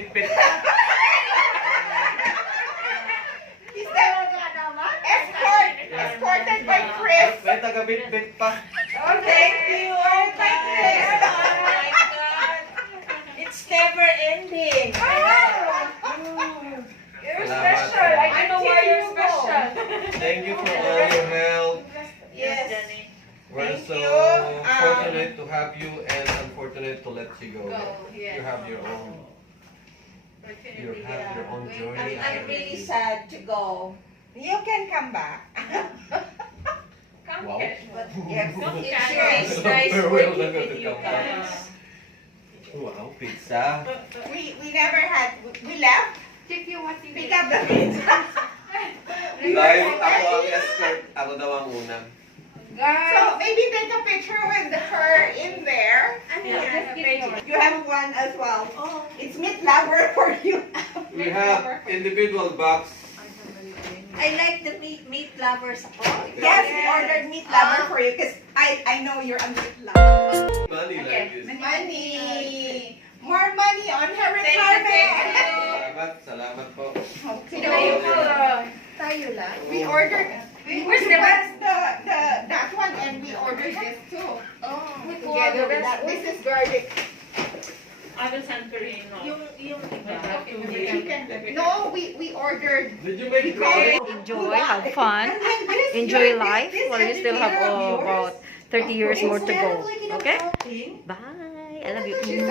bit-bit. Is that escorted by Chris? May taga-bit-bit pa. Oh, thank you. Oh, my Chris. It's never ending. You're Salamat. special. I don't know why you're special. Thank you for all your help. Yes. We're Thank so you. fortunate to have you and unfortunate to let you go. You have your own. You have your own journey. I'm really sad to go. You can come back. Wow. But yes, It's really nice working with you guys. Wow, pizza. we never had, we left. Pick up the pizza. Dahil ako ang escort, ako daw ang unang. So maybe take a picture with her in there. You have one as well. It's meat lover for you. We have individual box. I like the meat lovers ako. Yes, we ordered meat lover for you because I know you're a meat lover. Money like this. Money. More money on her retirement. Salamat po. Tayo lang. We ordered. Where's the that one and we ordered this too. Together with that. This is garlic. Yung iba. No, we ordered. Did you make it? Enjoy, have fun, enjoy life while you still have about 30 years more to go. Okay? Bye. I love you.